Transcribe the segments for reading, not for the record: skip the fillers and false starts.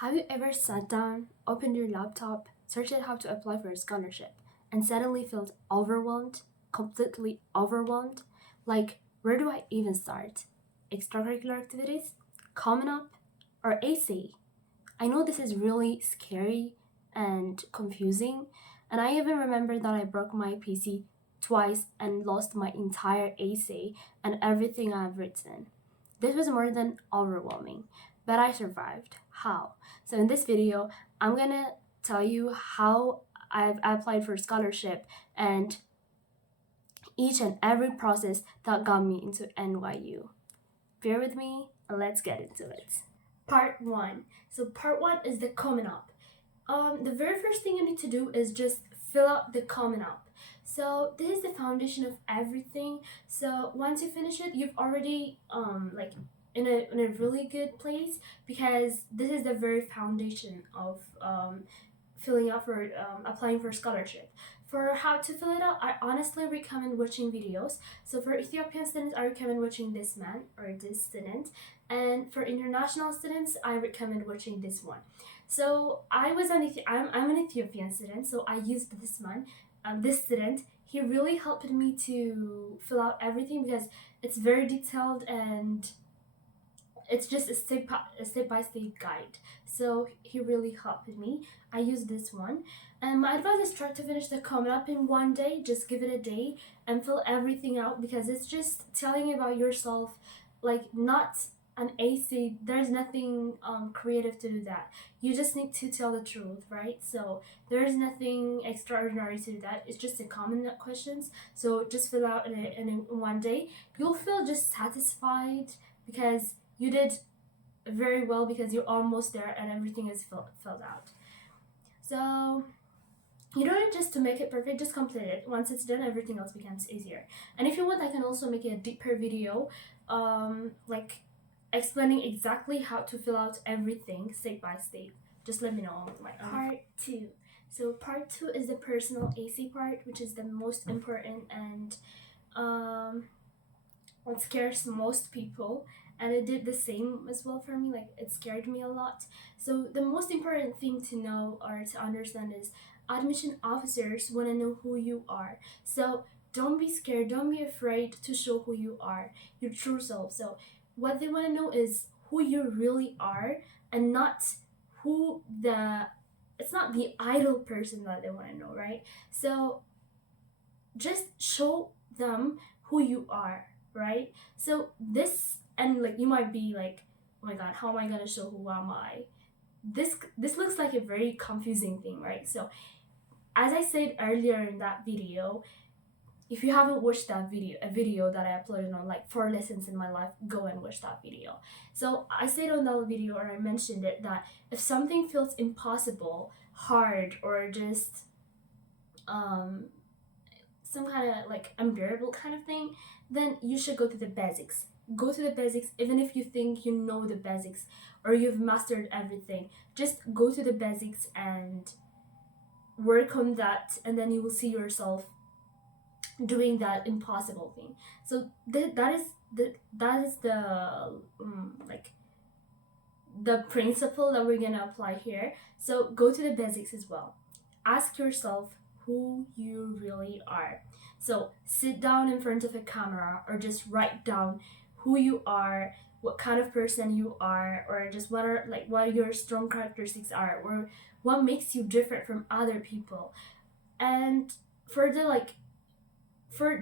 Have you ever sat down, opened your laptop, searched how to apply for a scholarship, and suddenly felt overwhelmed, completely overwhelmed? Like, where do I even start? Extracurricular activities? Common Up? Or AC? I know this is really scary and confusing, and I even remember that I broke my PC twice and lost my entire AC and everything I've written. This was more than overwhelming, but I survived. How? So in this video, I'm gonna tell you how I've applied for scholarship and each and every process that got me into NYU. Bear with me and let's get into it. Part 1. So part 1 is the Common Up. The very first thing you need to do is just fill out the Common Up. So this is the foundation of everything. So once you finish it, you've already in a really good place, because this is the very foundation of filling out for applying for scholarship. For how to fill it out, I honestly recommend watching videos. So for Ethiopian students, I recommend watching this man or this student, and for international students, I recommend watching this one. So I'm an Ethiopian student, so I used this man, this student. He really helped me to fill out everything because it's very detailed and it's just a step by step guide. So he really helped me. I used this one, and my advice is try to finish the Common Up in one day. Just give it a day and fill everything out, because it's just telling about yourself, like not an AC. There's nothing creative to do that. You just need to tell the truth, right? So there's nothing extraordinary to do that. It's just the common questions. So just fill out in one day. You'll feel just satisfied because you did very well, because you're almost there and everything is filled out. So you don't need just to make it perfect, just complete it. Once it's done, everything else becomes easier. And if you want, I can also make a deeper video, like explaining exactly how to fill out everything step by step. Just let me know on my own. Part 2. So part 2 is the personal AC part, which is the most important and what scares most people, and it did the same as well for me. Like, it scared me a lot. So the most important thing to know or to understand is admission officers want to know who you are. So don't be scared, don't be afraid to show who you are, your true self. So what they want to know is who you really are, and not who it's not the idol person that they want to know, right? So just show them who you are, right? So this, and like you might be like, oh my god, how am I gonna show who am I? This looks like a very confusing thing, right? So as I said earlier in that video, if you haven't watched that video, a video that I uploaded on like 4 lessons in my life, go and watch that video. So I said on that video, or I mentioned it, that if something feels impossible, hard, or just some kind of like unbearable kind of thing, then you should go to the basics. Go to the basics, even if you think you know the basics or you've mastered everything. Just go to the basics and work on that, and then you will see yourself doing that impossible thing. So that is the like the principle that we're gonna apply here. So go to the basics as well. Ask yourself who you really are. So sit down in front of a camera, or just write down who you are, what kind of person you are, or just what your strong characteristics are, or what makes you different from other people. And for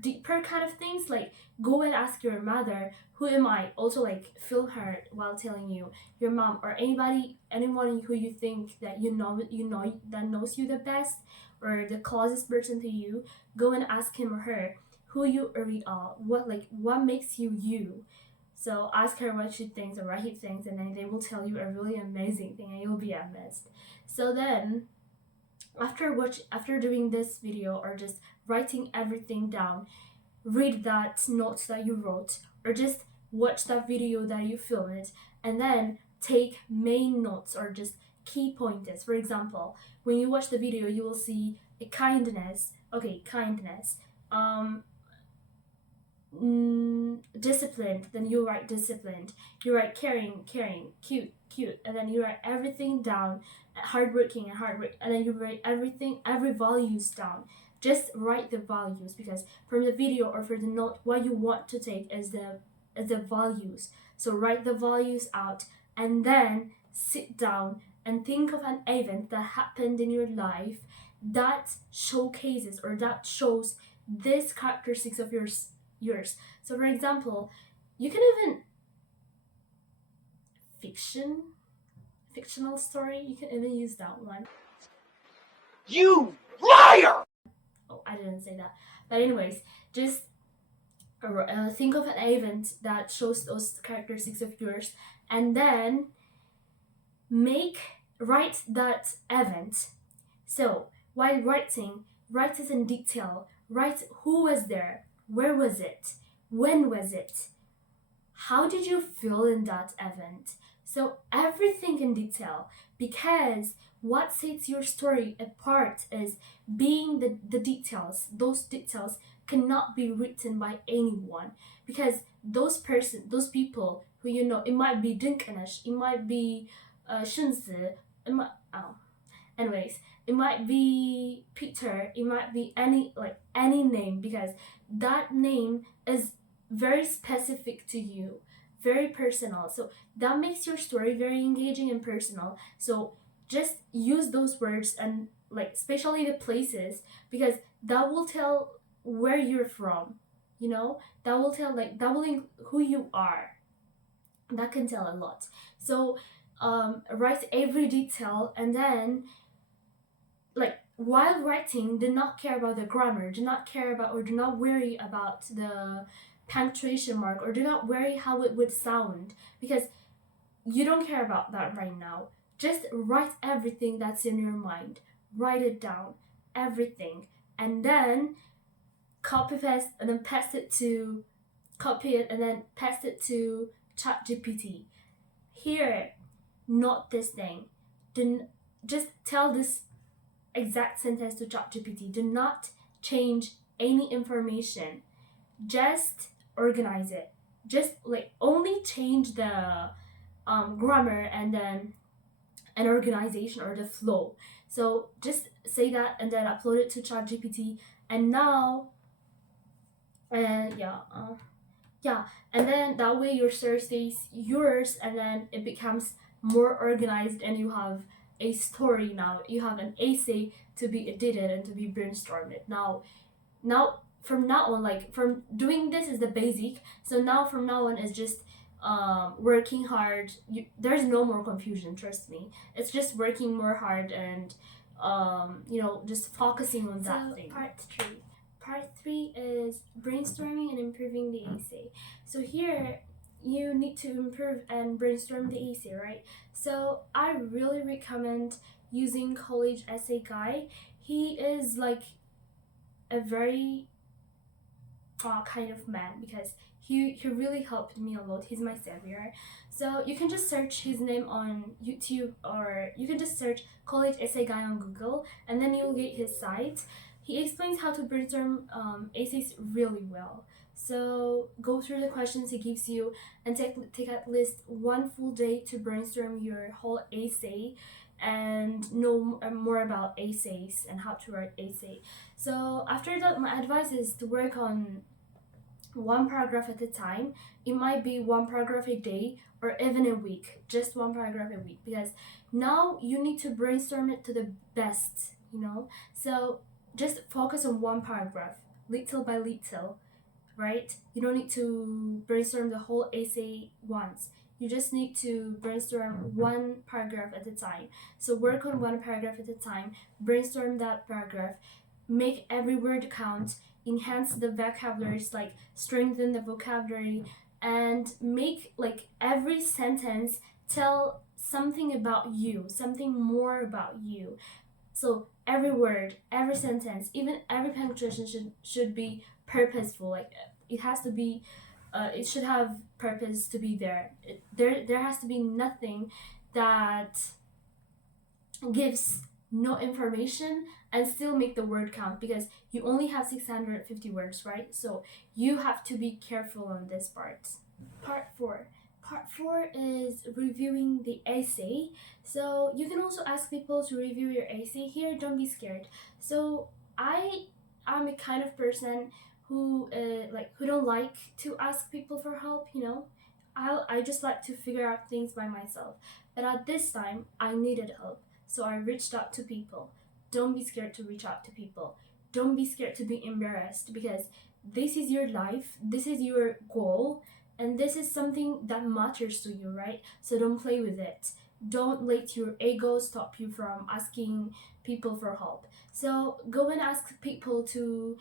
deeper kind of things, like go and ask your mother, who am I? Also, like, feel her while telling you. Your mom, or anyone who you think that you know that knows you the best, or the closest person to you. Go and ask him or her who you really are, what makes you you. So ask her what she thinks or what he thinks, and then they will tell you a really amazing thing, and you'll be amazed. So then after doing this video, or just writing everything down, read that notes that you wrote, or just watch that video that you filmed, and then take main notes, or just key pointers. For example, when you watch the video, you will see a kindness. Okay, kindness. disciplined, then you write disciplined. You write caring, cute, and then you write everything down. Hardworking and hardwork, and then you write everything, every values down. Just write the values, because from the video or for the note, what you want to take is the values. So write the values out, and then sit down and think of an event that happened in your life that showcases or that shows this characteristics of yours. So for example, you can even fictional story, you can even use that one. You liar! Oh, I didn't say that. But anyways, just think of an event that shows those characteristics of yours, and then write that event. So while writing, write it in detail. Write who was there, where was it, when was it, how did you feel in that event. So everything in detail, because what sets your story apart is being the details. Those details cannot be written by anyone, because those people who, it might be Dinkanesh, it might be Shunzi, anyways, it might be Peter, it might be any name, because that name is very specific to you, very personal. So that makes your story very engaging and personal. So just use those words, and especially the places, because that will tell where you're from, that will tell who you are. That can tell a lot. So write every detail, and then while writing, do not care about the grammar, do not care about, or do not worry about the punctuation mark, or do not worry how it would sound, because you don't care about that right now. Just write everything that's in your mind. Write it down, everything, and then copy paste, and then paste it to ChatGPT. Here, not this thing. Just tell this exact sentence to ChatGPT. Do not change any information. Just organize it. Just only change the grammar and then an organization or the flow. So just say that and then upload it to ChatGPT. And now, and then that way your search stays yours, and then it becomes more organized, and you have a story now. You have an essay to be edited and to be brainstormed. Now from now on, from doing this is the basic. So now from now on is just working hard. There's no more confusion, trust me. It's just working more hard and just focusing on that thing. Part 3 is brainstorming and improving the essay. So here you need to improve and brainstorm the essay, right? So I really recommend using College Essay Guy. He is a very kind of man, because he really helped me a lot. He's my savior. So you can just search his name on YouTube, or you can just search College Essay Guy on Google, and then you'll get his site. He explains how to brainstorm essays really well. So go through the questions he gives you, and take at least one full day to brainstorm your whole essay and know more about essays and how to write essay. So after that, my advice is to work on one paragraph at a time. It might be one paragraph a day, or even a week, just one paragraph a week, because now you need to brainstorm it to the best, So just focus on one paragraph, little by little, right? You don't need to brainstorm the whole essay once. You just need to brainstorm one paragraph at a time. So work on one paragraph at a time, brainstorm that paragraph, make every word count, enhance the vocabularies, strengthen the vocabulary, and make every sentence tell something about you, something more about you. So every word, every sentence, even every punctuation should be purposeful. It has to be, it should have purpose to be there. There has to be nothing that gives no information and still make the word count, because you only have 650 words, right? So you have to be careful on this part. Part 4. Part 4 is reviewing the essay. So you can also ask people to review your essay here. Don't be scared. So I am a kind of person who don't like to ask people for help. I just like to figure out things by myself. But at this time, I needed help, so I reached out to people. Don't be scared to reach out to people. Don't be scared to be embarrassed, because this is your life, this is your goal, and this is something that matters to you, right? So don't play with it. Don't let your ego stop you from asking people for help. So go and ask people to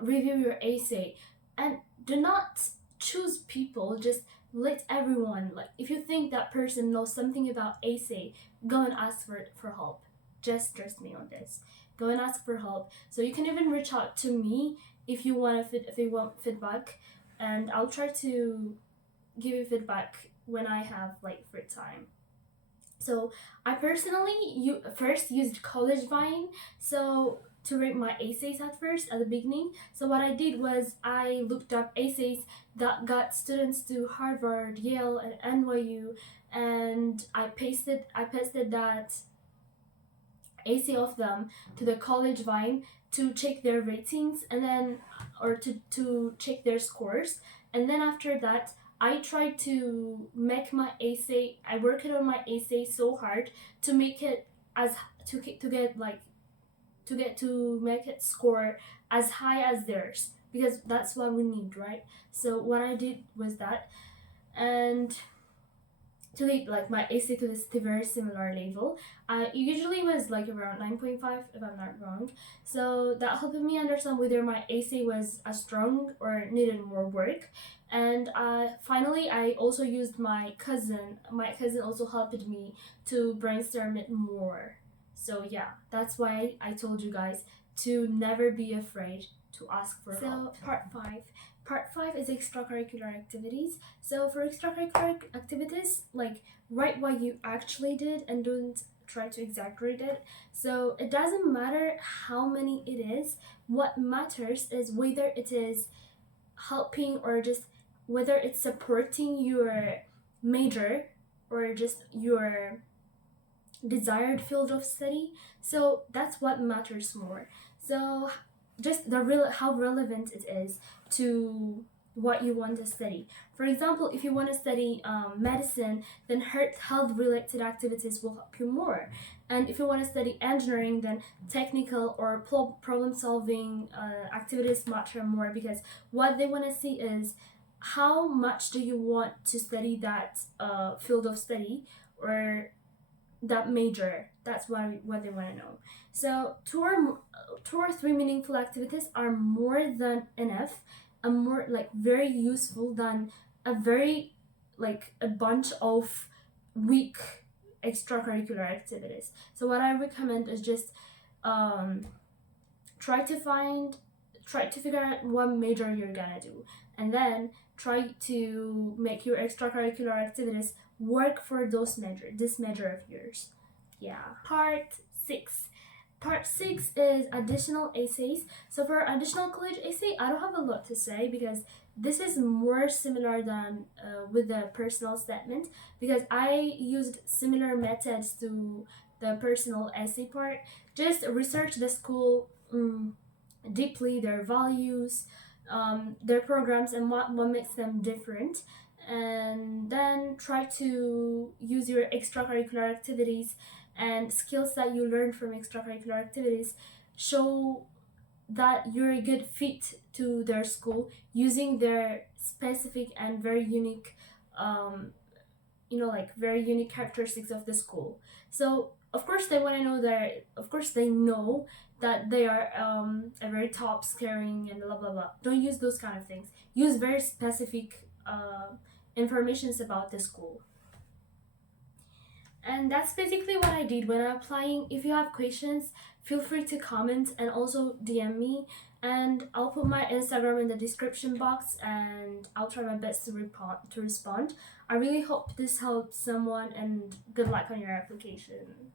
review your essay, and do not choose people. Just let everyone, like, if you think that person knows something about essay, go and ask for help. Just trust me on this. Go and ask for help. So you can even reach out to me if you want feedback, and I'll try to give you feedback when I have free time. So I personally first used College Vine to rate my essays at the beginning. So what I did was I looked up essays that got students to Harvard, Yale, and NYU, and I pasted that essay of them to the College Vine to check their ratings, and then to check their scores. And then after that, I tried to make my essay. I worked on my essay so hard to make it to make it score as high as theirs, because that's what we need, right? So what I did was that, and to get my essay to this very similar level. It usually was around 9.5 if I'm not wrong. So that helped me understand whether my essay was as strong or needed more work. And finally, I also used my cousin. My cousin also helped me to brainstorm it more. So yeah, that's why I told you guys to never be afraid to ask for help. So Part 5 is extracurricular activities. So for extracurricular activities, write what you actually did and don't try to exaggerate it. So it doesn't matter how many it is. What matters is whether it is helping or just whether it's supporting your major or just your desired field of study. So that's what matters more. So just how relevant it is to what you want to study. For example, if you want to study medicine, then health related activities will help you more. And if you want to study engineering, then technical or problem solving activities matter more, because what they want to see is how much do you want to study that field of study or that major. That's what they want to know. So two or three meaningful activities are more than enough, and more very useful than a bunch of weak extracurricular activities. So what I recommend is just try to figure out what major you're gonna do, and then try to make your extracurricular activities work for this major of yours. Yeah. Part 6 is additional essays. So for additional college essay, I don't have a lot to say, because this is more similar than with the personal statement, because I used similar methods to the personal essay part. Just research the school deeply, their values, their programs, and what makes them different, and then try to use your extracurricular activities and skills that you learn from extracurricular activities, show that you're a good fit to their school using their specific and very unique very unique characteristics of the school. So of course they want to know they know that they are a very top scaring and blah blah blah. Don't use those kind of things. Use very specific informations about the school. And that's basically what I did when I'm applying. If you have questions, feel free to comment and also DM me, and I'll put my Instagram in the description box, and I'll try my best to respond. I really hope this helps someone, and good luck on your application.